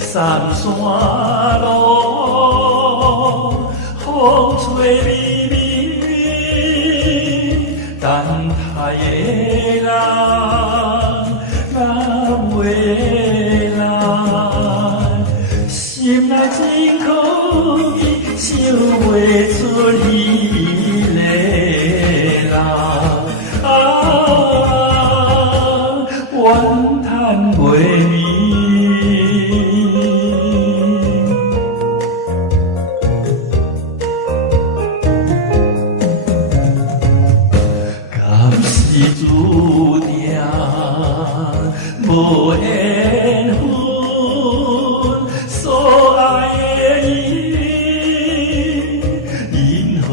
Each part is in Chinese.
山山路，风吹微微，等待的人，若袂来，心内真可悲，想袂出伊个人。怨叹袂眠，敢是注定无缘分？所爱的伊，因何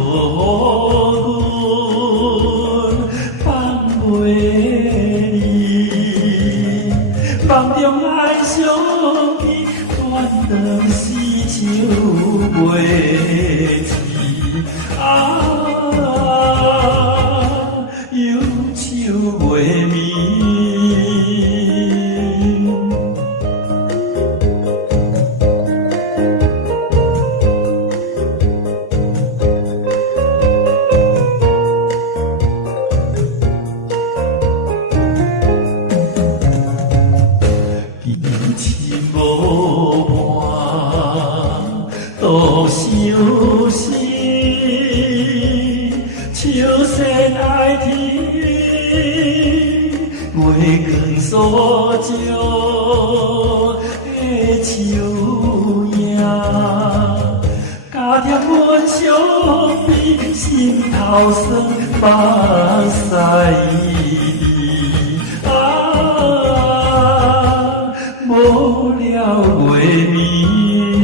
阮放袂？梦中爱相依，断肠丝绸袂记。忧愁袂眠。情无伴，多伤心。笑声爱听，月光所照的树影。家庭阮相比，心头酸，目屎无了袂眠。